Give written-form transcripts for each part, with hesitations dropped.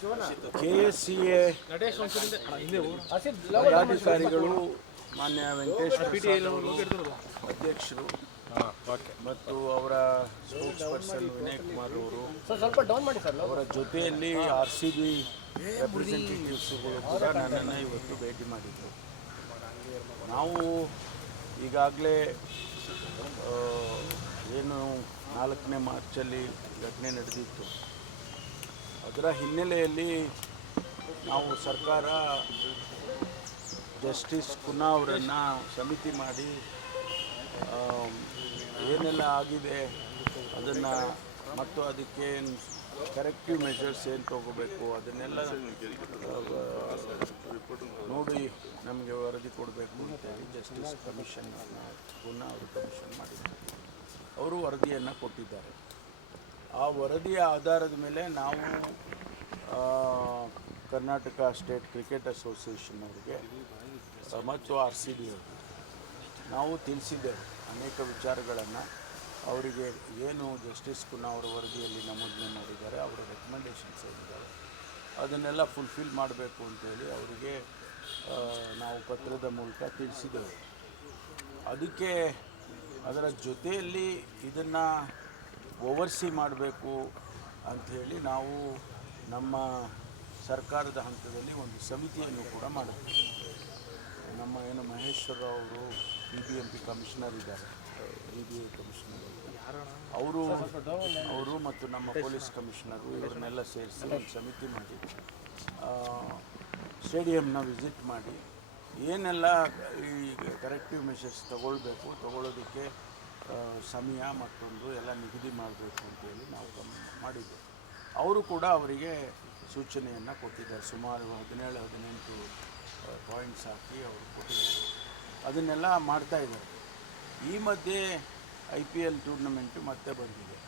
KSCA ಪದಾಧಿಕಾರಿಗಳು ಮಾನ್ಯ ವೆಂಕಟೇಶ್ ಅಧ್ಯಕ್ಷರು ಮತ್ತು ಅವರ ಸ್ಪೋಕ್ಸ್ ಪರ್ಸನ್ ವಿನಯ್ ಕುಮಾರ್ ಅವರು ಅವರ ಜೊತೆಯಲ್ಲಿ RCB ರೆಪ್ರೆಸೆಂಟೇಟಿವ್ಸ್ಗಳು ಕೂಡ ನನ್ನನ್ನು ಇವತ್ತು ಭೇಟಿ ಮಾಡಿದರು. ನಾವು ಈಗಾಗಲೇ ಏನು 4ನೇ ಮಾರ್ಚಲ್ಲಿ ಘಟನೆ ನಡೆದಿತ್ತು, ಅದರ ಹಿನ್ನೆಲೆಯಲ್ಲಿ ನಾವು ಸರ್ಕಾರ ಜಸ್ಟಿಸ್ ಕುನ್ನಾ ಅವರನ್ನು ಸಮಿತಿ ಮಾಡಿ ಏನೆಲ್ಲ ಆಗಿದೆ ಅದನ್ನು ಮತ್ತು ಅದಕ್ಕೆ ಕರೆಕ್ಟಿವ್ ಮೆಷರ್ಸ್ ಏನು ತೊಗೋಬೇಕು ಅದನ್ನೆಲ್ಲ ನೋಡಿ ನಮಗೆ ವರದಿ ಕೊಡಬೇಕು ಅಂತೇಳಿ ಜಸ್ಟಿಸ್ ಕಮಿಷನ್ ಕುನ್ನಾ ಅವರು ಕಮಿಷನ್ ಮಾಡಿದ್ದಾರೆ. ಅವರು ವರದಿಯನ್ನು ಕೊಟ್ಟಿದ್ದಾರೆ. ಆ ವರದಿಯ ಆಧಾರದ ಮೇಲೆ ನಾವು ಕರ್ನಾಟಕ ಸ್ಟೇಟ್ ಕ್ರಿಕೆಟ್ ಅಸೋಸಿಯೇಷನ್ ಅವರಿಗೆ ಮತ್ತು RCB ಅವರಿಗೆ ನಾವು ತಿಳಿಸಿದ್ದೇವೆ ಅನೇಕ ವಿಚಾರಗಳನ್ನು. ಅವರಿಗೆ ಏನು ಜಸ್ಟಿಸ್ ಕುನ್ನಾ ಅವರ ವರದಿಯಲ್ಲಿ ನಮೂದನೆ ಮಾಡಿದ್ದಾರೆ, ಅವರ ರೆಕಮೆಂಡೇಷನ್ಸ್ ಏನಿದ್ದಾರೆ ಅದನ್ನೆಲ್ಲ ಫುಲ್ಫಿಲ್ ಮಾಡಬೇಕು ಅಂತೇಳಿ ಅವರಿಗೆ ನಾವು ಪತ್ರದ ಮೂಲಕ ತಿಳಿಸಿದ್ದೇವೆ. ಅದಕ್ಕೆ ಅದರ ಜೊತೆಯಲ್ಲಿ ಇದನ್ನು ಓವರ್ಸಿ ಮಾಡಬೇಕು ಅಂಥೇಳಿ ನಾವು ನಮ್ಮ ಸರ್ಕಾರದ ಹಂತದಲ್ಲಿ ಒಂದು ಸಮಿತಿಯನ್ನು ಕೂಡ ಮಾಡಿದ್ವಿ. ನಮ್ಮ ಏನು ಮಹೇಶ್ವರ ಅವರು BBMP ಕಮಿಷನರ್ ಇದ್ದಾರೆ, BBA ಕಮಿಷನರ್ ಅವರು ಮತ್ತು ನಮ್ಮ ಪೊಲೀಸ್ ಕಮಿಷನರು ಇವರನ್ನೆಲ್ಲ ಸೇರಿಸಿ ಒಂದು ಸಮಿತಿ ಮಾಡಿ ಸ್ಟೇಡಿಯಂನ ವಿಸಿಟ್ ಮಾಡಿ ಏನೆಲ್ಲ ಈ ಕರೆಕ್ಟಿವ್ ಮೆಷರ್ಸ್ ತಗೊಳ್ಳೋದಕ್ಕೆ ಸಮಯ ಮತ್ತೊಂದು ಎಲ್ಲ ನಿಗದಿ ಮಾಡಬೇಕು ಅಂತೇಳಿ ನಾವು ಮಾಡಿದ್ದೆ. ಅವರು ಕೂಡ ಅವರಿಗೆ ಸೂಚನೆಯನ್ನು ಕೊಟ್ಟಿದ್ದಾರೆ. ಸುಮಾರು 17-18 ಪಾಯಿಂಟ್ಸ್ ಹಾಕಿ ಅವರು ಕೊಟ್ಟಿದ್ದಾರೆ. ಅದನ್ನೆಲ್ಲ ಮಾಡ್ತಾಯಿದ್ದಾರೆ. ಈ ಮಧ್ಯೆ IPL ಟೂರ್ನಮೆಂಟು ಮತ್ತೆ ಬಂದಿದೆ.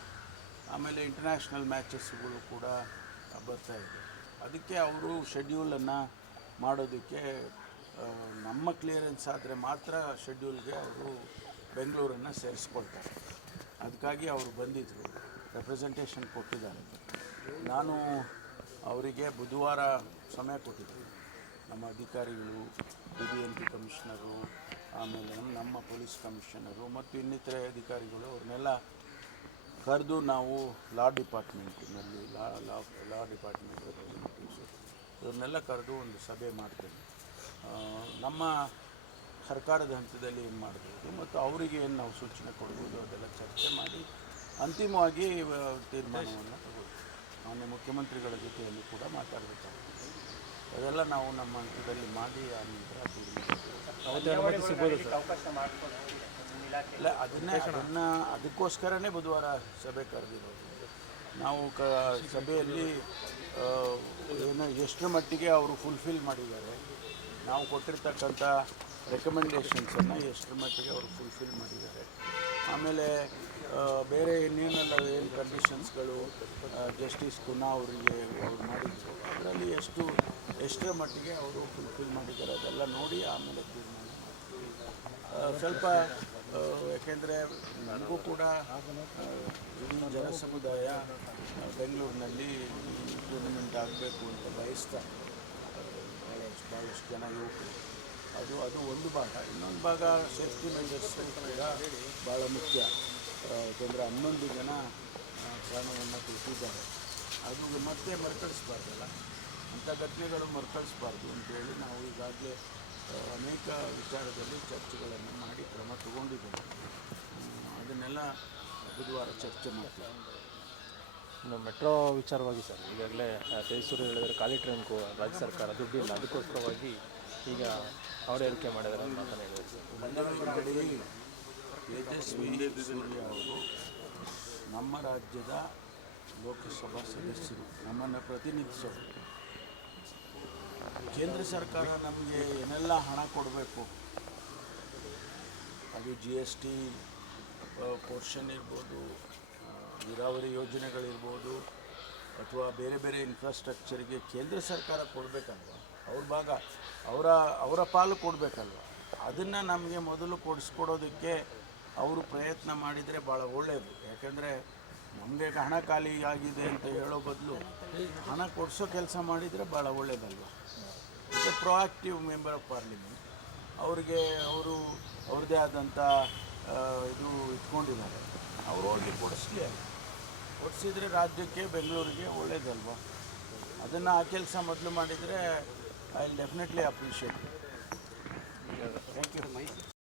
ಆಮೇಲೆ ಇಂಟರ್ನ್ಯಾಷನಲ್ ಮ್ಯಾಚಸ್ಗಳು ಕೂಡ ಬರ್ತಾಯಿದೆ. ಅದಕ್ಕೆ ಅವರು ಶೆಡ್ಯೂಲನ್ನು ಮಾಡೋದಕ್ಕೆ ನಮ್ಮ ಕ್ಲಿಯರೆನ್ಸ್ ಆದರೆ ಮಾತ್ರ ಶೆಡ್ಯೂಲ್ಗೆ ಅವರು ಬೆಂಗಳೂರನ್ನು ಸೇರಿಸ್ಕೊಳ್ತಾರೆ. ಅದಕ್ಕಾಗಿ ಅವರು ಬಂದಿದ್ದರು, ರೆಪ್ರೆಸೆಂಟೇಷನ್ ಕೊಟ್ಟಿದ್ದಾರೆ. ನಾನು ಅವರಿಗೆ ಬುಧವಾರ ಸಮಯ ಕೊಟ್ಟಿದ್ದೆ. ನಮ್ಮ ಅಧಿಕಾರಿಗಳು, BBMP ಕಮಿಷನರು, ಆಮೇಲೆ ನಮ್ಮ ಪೊಲೀಸ್ ಕಮಿಷನರು ಮತ್ತು ಇನ್ನಿತರೆ ಅಧಿಕಾರಿಗಳು ಅವ್ರನ್ನೆಲ್ಲ ಕರೆದು ನಾವು ಲಾ ಡಿಪಾರ್ಟ್ಮೆಂಟಿನಲ್ಲಿ ಲಾ ಡಿಪಾರ್ಟ್ಮೆಂಟ್ ರೆಪ್ರೆಸೆಂಟೇಟಿವ್ಸು ಇವ್ರನ್ನೆಲ್ಲ ಕರೆದು ಒಂದು ಸಭೆ ಮಾಡ್ತೇವೆ. ನಮ್ಮ ಸರ್ಕಾರದ ಹಂತದಲ್ಲಿ ಏನು ಮಾಡಬೇಕು ಮತ್ತು ಅವರಿಗೆ ಏನು ನಾವು ಸೂಚನೆ ಕೊಡ್ಬೋದು ಅದೆಲ್ಲ ಚರ್ಚೆ ಮಾಡಿ ಅಂತಿಮವಾಗಿ ತೀರ್ಮಾನವನ್ನು ತಗೊಳ್ತೀವಿ. ಮಾನ್ಯ ಮುಖ್ಯಮಂತ್ರಿಗಳ ಜೊತೆಯಲ್ಲಿ ಕೂಡ ಮಾತಾಡಬೇಕಾಗ್ತದೆ. ಅದೆಲ್ಲ ನಾವು ನಮ್ಮ ಹಂತದಲ್ಲಿ ಮಾಡಿ ಆ ನಂತರ ಇಲ್ಲ ಅದಕ್ಕೋಸ್ಕರನೇ ಬುಧವಾರ ಸಭೆ ಕರೆದಿರೋದು. ನಾವು ಸಭೆಯಲ್ಲಿ ಏನು ಎಷ್ಟರ ಮಟ್ಟಿಗೆ ಅವರು ಫುಲ್ಫಿಲ್ ಮಾಡಿದ್ದಾರೆ, ನಾವು ಕೊಟ್ಟಿರ್ತಕ್ಕಂಥ ರೆಕಮೆಂಡೇಷನ್ಸನ್ನು ಎಷ್ಟರ ಮಟ್ಟಿಗೆ ಅವರು ಫುಲ್ಫಿಲ್ ಮಾಡಿದ್ದಾರೆ, ಆಮೇಲೆ ಬೇರೆ ಇನ್ನೇನೆಲ್ಲ ಏನು ಕಂಡೀಷನ್ಸ್ಗಳು ಜಸ್ಟಿಸ್ ಕುನ್ನಾ ಅವರಿಗೆ ಅವ್ರು ಮಾಡಿದರು ಅದರಲ್ಲಿ ಎಷ್ಟರ ಮಟ್ಟಿಗೆ ಅವರು ಫುಲ್ಫಿಲ್ ಮಾಡಿದ್ದಾರೆ ಅದೆಲ್ಲ ನೋಡಿ ಆಮೇಲೆ ತೀರ್ಮಾನ ಮಾಡ್ತೀವಿ. ಸ್ವಲ್ಪ ಯಾಕೆಂದರೆ ನನಗೂ ಕೂಡ ಇಡೀ ಜನಸಮುದಾಯ ಬೆಂಗಳೂರಿನಲ್ಲಿ ಟೂರ್ನಮೆಂಟ್ ಆಗಬೇಕು ಅಂತ ಬಯಸ್ತಾರೆ. ಭಾಳಷ್ಟು ಜನ ಯುವಕರು. ಅದು ಒಂದು ಭಾಗ. ಇನ್ನೊಂದು ಭಾಗ ಸೇಫ್ಟಿ ಮೆಜರ್ಸ್ ಕೂಡ ಭಾಳ ಮುಖ್ಯ. ಯಾಕೆಂದರೆ 11 ಜನ ಪ್ರಾಣವನ್ನು ಕೊಟ್ಟಿದ್ದಾರೆ. ಅದು ಮತ್ತೆ ಮರುಕಳಿಸ್ಬಾರ್ದಲ್ಲ, ಅಂಥ ಘಟನೆಗಳು ಮರುಕಳಿಸ್ಬಾರ್ದು ಅಂತೇಳಿ ನಾವು ಈಗಾಗಲೇ ಅನೇಕ ವಿಚಾರದಲ್ಲಿ ಚರ್ಚೆಗಳನ್ನು ಮಾಡಿ ಕ್ರಮ ತಗೊಂಡಿದ್ದೇವೆ. ಅದನ್ನೆಲ್ಲ ಬುಧವಾರ ಚರ್ಚೆ ಮಾಡ್ತೀವಿ. ಇನ್ನು ಮೆಟ್ರೋ ವಿಚಾರವಾಗಿ ಸರ್, ಈಗಾಗಲೇ ತೇಜಸ್ವಿ ಹೇಳಿದರೆ ಖಾಲಿ ಟ್ರೈನ್ಗೂ ರಾಜ್ಯ ಸರ್ಕಾರ ದುಡ್ಡಿಲ್ಲ, ಅದಕ್ಕೋಸ್ಕರವಾಗಿ ಈಗ ಅವರೇ ಹೇಳಿಕೆ ಮಾಡಿದ್ದಾರೆ ಅಂತ ಹೇಳಿದರು. ತೇಜಸ್ವಿ ಸೂರ್ಯ ಅವರು ನಮ್ಮ ರಾಜ್ಯದ ಲೋಕಸಭಾ ಸದಸ್ಯರು, ನಮ್ಮನ್ನು ಪ್ರತಿನಿಧಿಸೋರು. ಕೇಂದ್ರ ಸರ್ಕಾರ ನಮಗೆ ಏನೆಲ್ಲ ಹಣ ಕೊಡಬೇಕು, ಅದು GST ಪೋರ್ಷನ್ ಇರ್ಬೋದು, ನೀರಾವರಿ ಯೋಜನೆಗಳಿರ್ಬೋದು, ಅಥವಾ ಬೇರೆ ಬೇರೆ ಇನ್ಫ್ರಾಸ್ಟ್ರಕ್ಚರ್ಗೆ ಕೇಂದ್ರ ಸರ್ಕಾರ ಕೊಡಬೇಕಲ್ವ, ಅವ್ರ ಭಾಗ ಅವರ ಪಾಲು ಕೊಡಬೇಕಲ್ವ. ಅದನ್ನು ನಮಗೆ ಮೊದಲು ಕೊಡಿಸ್ಕೊಡೋದಕ್ಕೆ ಅವರು ಪ್ರಯತ್ನ ಮಾಡಿದರೆ ಭಾಳ ಒಳ್ಳೆಯದು. ಯಾಕೆಂದರೆ ನಮಗೆ ಹಣ ಖಾಲಿ ಆಗಿದೆ ಅಂತ ಹೇಳೋ ಬದಲು ಹಣ ಕೊಡಿಸೋ ಕೆಲಸ ಮಾಡಿದರೆ ಭಾಳ ಒಳ್ಳೆಯದಲ್ವ. ಇದು ಪ್ರೊಆಕ್ಟಿವ್ ಮೆಂಬರ್ ಆಫ್ ಪಾರ್ಲಿಮೆಂಟ್, ಅವ್ರಿಗೆ ಅವ್ರದ್ದೇ ಆದಂಥ ಇದು ಇಟ್ಕೊಂಡಿದ್ದಾರೆ, ಅವ್ರು ಹೋಗಿ ಕೊಡಿಸ್ಲಿ. ಕೊಡಿಸಿದರೆ ರಾಜ್ಯಕ್ಕೆ ಬೆಂಗಳೂರಿಗೆ ಒಳ್ಳೇದಲ್ವ. ಅದನ್ನು ಆ ಕೆಲಸ ಮೊದಲು ಮಾಡಿದರೆ I will definitely appreciate. Thank you.